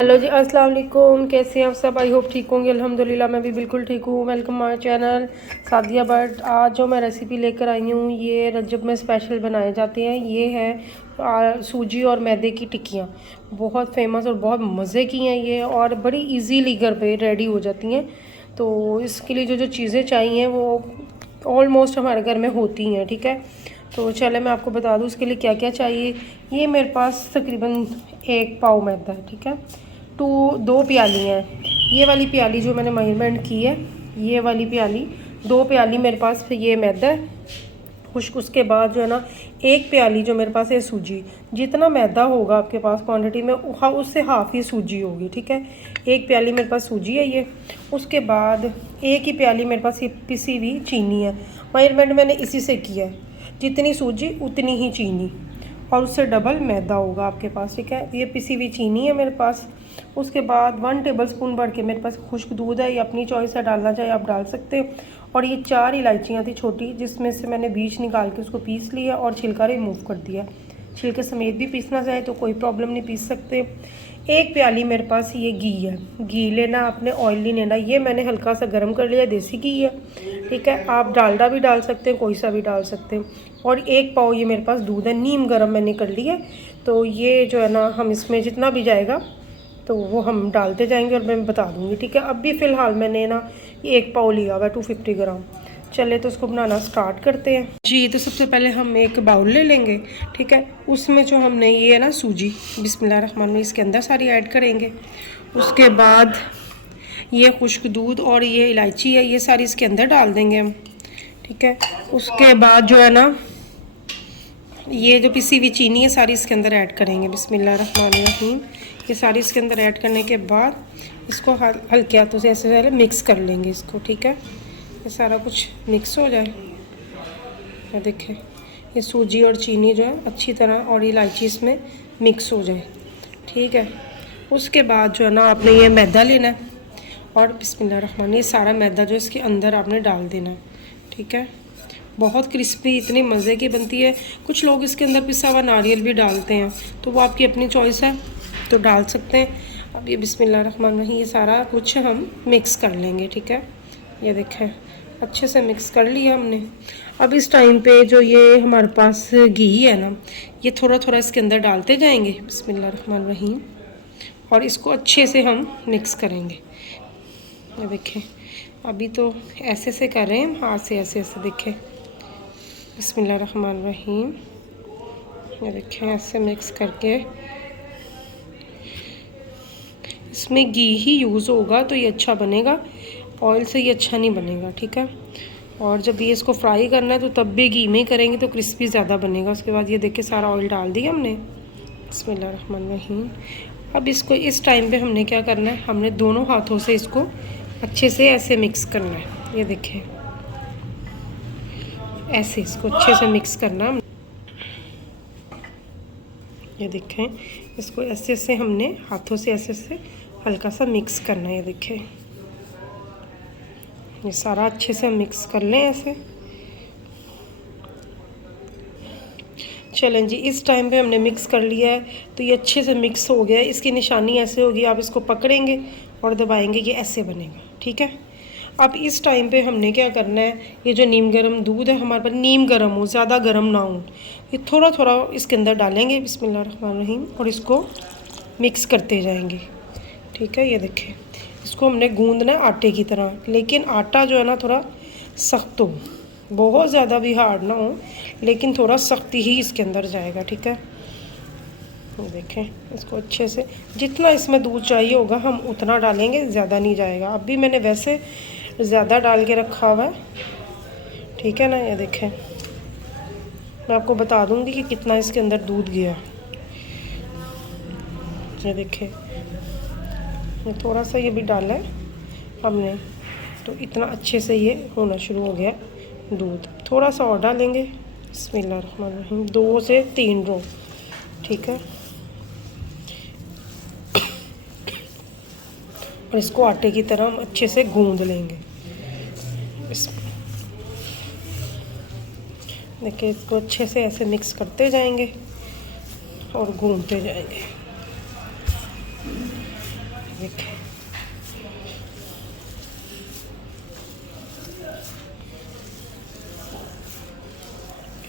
Hello जी, अस्सलाम वालेकुम। कैसे हैं आप सब? आई होप ठीक होंगे। अल्हम्दुलिल्लाह मैं भी बिल्कुल ठीक हूँ। Welcome my channel Sadia but. आज जो मैं रेसिपी लेकर आई हूँ ये रजब में स्पेशल बनाए जाते हैं। ये है सूजी और मैदे की टिक्कियाँ। बहुत फेमस और बहुत मज़े की हैं ये, और बड़ी इजीली घर पे रेडी हो जाती हैं। तो इसके लिए जो जो चीज़ें चाहिए वो ऑलमोस्ट हमारे घर में होती हैं। ठीक है, तो चले मैं आपको बता दूँ इसके लिए क्या क्या चाहिए। ये मेरे पास तकरीबन 1 पाव मैदा है। ठीक है, 2 प्याली हैं। ये वाली प्याली जो मैंने मेजरमेंट की है, ये वाली प्याली 2 प्याली मेरे पास ये मैदा है खुश्क। उसके बाद जो है ना 1 प्याली जो मेरे पास है सूजी। जितना मैदा होगा आपके पास क्वांटिटी में उससे हाफ़ ही सूजी होगी। ठीक है, 1 प्याली मेरे पास सूजी है ये। उसके बाद 1 ही प्याली मेरे पास ये पिसी हुई चीनी है। मेजरमेंट मैंने इसी से किया है, जितनी सूजी उतनी ही चीनी, और उससे डबल मैदा होगा आपके पास। ठीक है, ये पिसी हुई चीनी है मेरे पास। उसके बाद 1 टेबलस्पून भर के मेरे पास खुश्क दूध है। ये अपनी चॉइस है, डालना चाहे आप डाल सकते हैं। और ये 4 इलायचियाँ थी छोटी, जिसमें से मैंने बीज निकाल के उसको पीस लिया और छिलका रिमूव कर दिया। छिलके समेत भी पीसना चाहे तो कोई प्रॉब्लम नहीं, पीस सकते। 1 प्याली मेरे पास ये घी है। घी लेना आपने, ऑयल नहीं लेना। ये मैंने हल्का सा गर्म कर लिया, देसी घी है। ठीक है, आप डालडा भी डाल सकते हैं, कोई सा भी डाल सकते हैं। और 1 पाव ये मेरे पास दूध है, नीम गर्म मैंने कर लिया है। तो ये जो है ना, हम इसमें जितना भी जाएगा तो वो हम डालते जाएंगे और मैं बता दूंगी। ठीक है, अब भी फ़िलहाल मैंने ना 1 पाव लिया हुआ है, 250 ग्राम। चले तो उसको बनाना स्टार्ट करते हैं जी। तो सबसे पहले हम एक बाउल ले लेंगे। ठीक है, उसमें जो हमने ये है ना सूजी, बिस्मिल्लाहिर्रहमानिर्रहीम, इसके अंदर सारी ऐड करेंगे। उसके बाद ये खुश्क दूध और ये इलायची है, ये सारी इसके अंदर डाल देंगे हम। ठीक है, उसके बाद जो है ना ये जो पिसी हुई चीनी है सारी इसके अंदर ऐड करेंगे। बिस्मिल्लाहिर्रहमानिर्रहीम, ये सारी इसके अंदर ऐड करने के बाद इसको हल्के हाथों से ऐसे पहले मिक्स कर लेंगे इसको। ठीक है, ये सारा कुछ मिक्स हो जाए। ये देखें, ये सूजी और चीनी जो है अच्छी तरह, और इलायची इसमें मिक्स हो जाए। ठीक है, उसके बाद जो है ना आपने ये मैदा लेना है और बिस्मिल्लाहिर्रहमानिर्रहीम ये सारा मैदा जो इसके अंदर आपने डाल देना है। ठीक है, बहुत क्रिस्पी, इतनी मज़े की बनती है। कुछ लोग इसके अंदर पिसा हुआ नारियल भी डालते हैं, तो वो आपकी अपनी चॉइस है, तो डाल सकते हैं। अब ये बिस्मिल्लाहिर्रहमानिर्रहीम ये सारा कुछ हम मिक्स कर लेंगे। ठीक है, ये देखें अच्छे से मिक्स कर लिया हमने। अब इस टाइम पे जो ये हमारे पास घी है ना, ये थोड़ा थोड़ा इसके अंदर डालते जाएंगे बिस्मिल्लाहिर्रहमानिर्रहीम, और इसको अच्छे से हम मिक्स करेंगे। ये देखें, अभी तो ऐसे से कर रहे हैं, हाथ से ऐसे ऐसे देखें। बिस्मिल्लाहिर्रहमानिर्रहीम, ये देखें ऐसे मिक्स करके। इसमें घी ही यूज़ होगा तो ये अच्छा बनेगा, ऑयल से ये अच्छा नहीं बनेगा। ठीक है, और जब ये इसको फ्राई करना है तो तब भी घी में ही करेंगे तो क्रिस्पी ज़्यादा बनेगा। उसके बाद ये देखिए सारा ऑयल डाल दिया हमने। बिस्मिल्लाहिर्रहमानिर्रहीम, अब इसको इस टाइम पे हमने क्या करना है, हमने दोनों हाथों से इसको अच्छे से ऐसे मिक्स करना है। ये देखें ऐसे इसको अच्छे से मिक्स करना। ये देखें इसको ऐसे ऐसे हमने हाथों से ऐसे ऐसे हल्का सा मिक्स करना है। ये देखें ये सारा अच्छे से मिक्स कर लें ऐसे। चलें जी, इस टाइम पे हमने मिक्स कर लिया है तो ये अच्छे से मिक्स हो गया है। इसकी निशानी ऐसे होगी, आप इसको पकड़ेंगे और दबाएंगे, ये ऐसे बनेगा। ठीक है, अब इस टाइम पे हमने क्या करना है, ये जो नीम गर्म दूध है हमारे पास, नीम गर्म हो, ज़्यादा गर्म ना हो, ये थोड़ा थोड़ा इसके अंदर डालेंगे बिस्मिल्लाहिर्रहमानिर्रहीम, और इसको मिक्स करते जाएंगे। ठीक है, ये देखें इसको हमने गूंदना है आटे की तरह, लेकिन आटा जो है ना थोड़ा सख्त हो, बहुत ज़्यादा भी हार्ड ना हो, लेकिन थोड़ा सख्ती ही इसके अंदर जाएगा। ठीक है, देखें इसको अच्छे से, जितना इसमें दूध चाहिए होगा हम उतना डालेंगे, ज़्यादा नहीं जाएगा। अब भी मैंने वैसे ज़्यादा डाल के रखा हुआ है। ठीक है ना, ये देखें मैं आपको बता दूंगी कि कितना इसके अंदर दूध गया। ये देखें ये थोड़ा सा ये भी डाला है हमने, तो इतना अच्छे से ये होना शुरू हो गया दूध। थोड़ा सा और डालेंगे बिस्मिल्लाहिर्रहमानिर्रहीम, 2 से 3 रो। ठीक है, और इसको आटे की तरह हम अच्छे से गूंद लेंगे। देखिए इसको अच्छे से ऐसे मिक्स करते जाएंगे और गूंदते जाएंगे। देखिए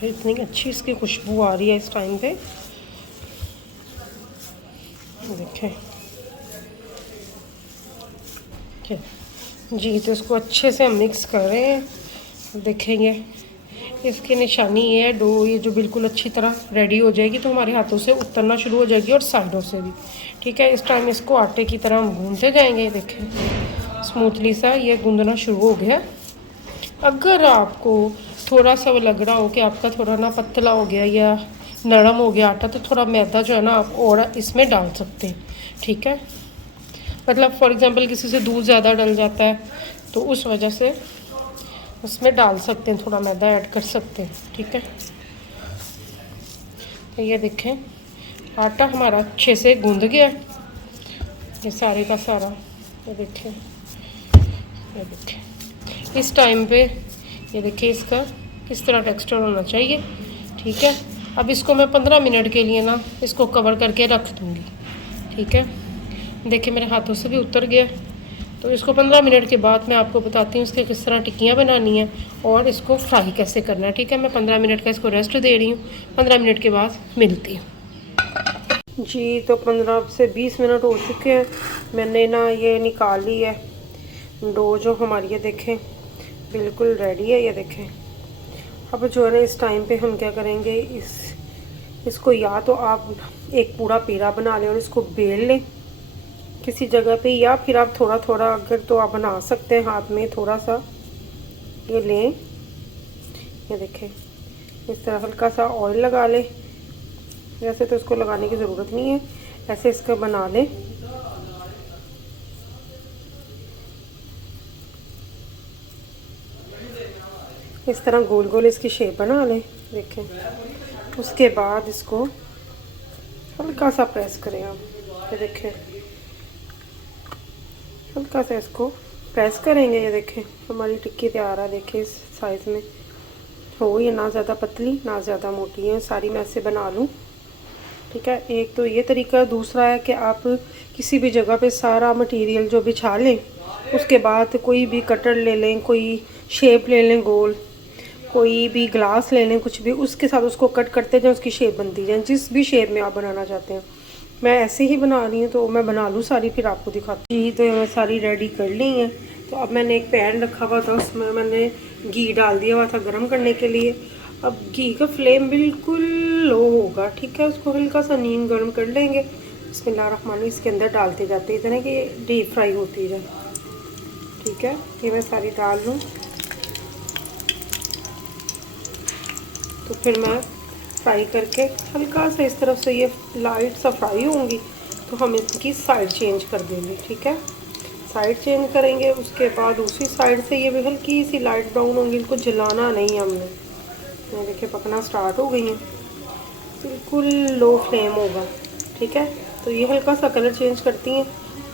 इतनी अच्छी इसकी खुशबू आ रही है इस टाइम पे। देखें जी, तो इसको अच्छे से हम मिक्स कर रहे हैं। देखेंगे इसकी निशानी ये है, डो ये जो बिल्कुल अच्छी तरह रेडी हो जाएगी तो हमारे हाथों से उतरना शुरू हो जाएगी और साइडों से भी। ठीक है, इस टाइम इसको आटे की तरह हम गूंदते जाएंगे। देखें स्मूथली सा ये गूंदना शुरू हो गया। अगर आपको थोड़ा सा वो लग रहा हो कि आपका थोड़ा ना पतला हो गया या नरम हो गया आटा, तो थोड़ा मैदा जो है ना आप और इसमें डाल सकते हैं। ठीक है, मतलब फॉर एग्ज़ाम्पल किसी से दूध ज़्यादा डल जाता है तो उस वजह से उसमें डाल सकते हैं, थोड़ा मैदा ऐड कर सकते हैं। ठीक है, तो ये देखें आटा हमारा अच्छे से गूंद गया, ये सारे का सारा। ये देखें, ये देखें इस टाइम पे ये देखिए इसका किस तरह टेक्सचर होना चाहिए। ठीक है, अब इसको मैं 15 मिनट के लिए ना इसको कवर करके रख दूँगी। ठीक है, देखिए मेरे हाथों से भी उतर गया। तो इसको 15 मिनट के बाद मैं आपको बताती हूँ इसके किस तरह टिक्कियाँ बनानी है और इसको फ्राई कैसे करना है। ठीक है, मैं 15 मिनट का इसको रेस्ट दे रही हूँ, 15 मिनट के बाद मिलती हूँ जी। तो 15 से 20 मिनट हो चुके हैं, मैंने ना ये निकाल ली है डो जो हमारी। ये देखें बिल्कुल रेडी है। ये देखें अब जो है ना इस टाइम पे हम क्या करेंगे, इसको या तो आप एक पूरा पेड़ा बना लें और इसको बेल लें किसी जगह पे, या फिर आप थोड़ा थोड़ा अगर तो आप बना सकते हैं हाथ में थोड़ा सा ये लें। ये देखें इस तरह हल्का सा ऑयल लगा लें, वैसे तो इसको लगाने की ज़रूरत नहीं है, ऐसे इसका बना लें। इस तरह गोल गोल इसकी शेप बना लें। देखें उसके बाद इसको हल्का सा प्रेस करें आप। ये देखें हल्का सा इसको प्रेस करेंगे। ये देखें हमारी टिक्की तैयार है। देखें इस साइज़ में हो, ये ना ज़्यादा पतली ना ज़्यादा मोटी है, सारी मैं ऐसे बना लूँ। ठीक है, एक तो ये तरीका। दूसरा है कि आप किसी भी जगह पे सारा मटेरियल जो बिछा लें, उसके बाद कोई भी कटर ले लें, कोई शेप ले लें गोल, कोई भी ग्लास ले लें, कुछ भी, उसके साथ उसको कट करते जाएं, उसकी शेप बनती जाए जिस भी शेप में आप बनाना चाहते हैं। मैं ऐसे ही बना रही हूँ तो मैं बना लूँ सारी, फिर आपको दिखाती हूँ। तो मैं सारी रेडी कर ली है। तो अब मैंने एक पैन रखा हुआ था, उसमें मैंने घी डाल दिया हुआ था गर्म करने के लिए। अब घी का फ्लेम बिल्कुल लो होगा। ठीक है, उसको हल्का सा नीम गर्म कर लेंगे। बिस्मिल्लाहिर्रहमानिर्रहीम इसके अंदर डालते जाते हैं इतना कि डीप फ्राई होती जाए। ठीक है, ये मैं सारी डाल लूँ तो फिर मैं फ्राई करके हल्का सा इस तरफ से ये लाइट सा फ्राई होंगी तो हम इसकी साइड चेंज कर देंगे। ठीक है, साइड चेंज करेंगे, उसके बाद दूसरी साइड से ये भी हल्की सी लाइट ब्राउन होंगी। इनको जलाना नहीं है हमने। ये देखिए पकना स्टार्ट हो गई हैं, बिल्कुल लो फ्लेम होगा। ठीक है, तो ये हल्का सा कलर चेंज करती हैं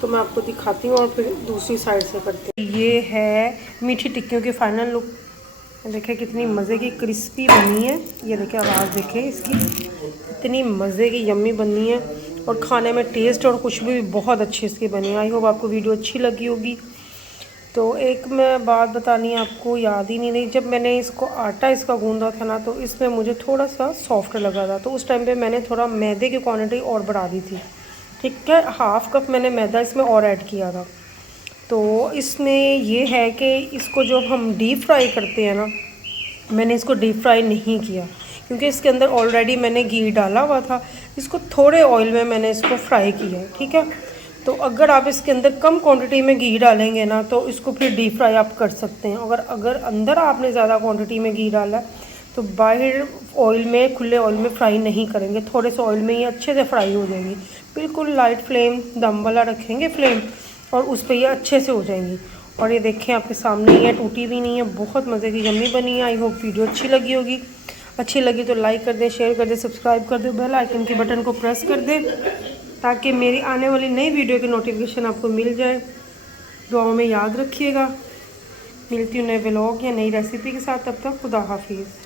तो मैं आपको दिखाती हूँ और फिर दूसरी साइड से करते हैं। ये है मीठी टिक्कियों की फाइनल लुक। देखिए कितनी मज़े की क्रिस्पी बनी है। ये देखिए आवाज़ देखिए इसकी, इतनी मज़े की यम्मी बनी है और खाने में टेस्ट और खुशबू भी बहुत अच्छी इसकी बनी है। आई होप आपको वीडियो अच्छी लगी होगी। तो एक मैं बात बतानी है आपको, याद ही नहीं रही, जब मैंने इसको आटा इसका गूंदा था ना तो इसमें मुझे थोड़ा सा सॉफ्ट लगा था, तो उस टाइम पे मैंने थोड़ा मैदे की क्वांटिटी और बढ़ा दी थी। ठीक है, हाफ़ कप मैंने मैदा इसमें और ऐड किया था। तो इसमें ये है कि इसको जो हम डीप फ्राई करते हैं ना, मैंने इसको डीप फ्राई नहीं किया क्योंकि इसके अंदर ऑलरेडी मैंने घी डाला हुआ था। इसको थोड़े ऑयल में मैंने इसको फ्राई किया है। ठीक है, तो अगर आप इसके अंदर कम क्वांटिटी में घी डालेंगे ना तो इसको फिर डीप फ्राई आप कर सकते हैं। अगर अंदर आपने ज़्यादा क्वांटिटी में घी डाला तो बाहर ऑयल में, खुले ऑयल में फ्राई नहीं करेंगे, थोड़े से ऑयल में ये अच्छे से फ्राई हो जाएगी। बिल्कुल लाइट फ्लेम दम वाला रखेंगे फ्लेम और उस पर ये अच्छे से हो जाएंगी। और ये देखें आपके सामने ही है, टूटी भी नहीं है, बहुत मज़े की यम्मी बनी है। आई होप वीडियो अच्छी लगी होगी। अच्छी लगी तो लाइक कर दें, शेयर कर दें, सब्सक्राइब कर दें, बेल आइकन के बटन को प्रेस कर दें ताकि मेरी आने वाली नई वीडियो की नोटिफिकेशन आपको मिल जाए। दुआओं में याद रखिएगा। मिलती हूँ नए व्लॉग या नई रेसिपी के साथ, तब तक खुदा हाफिज़।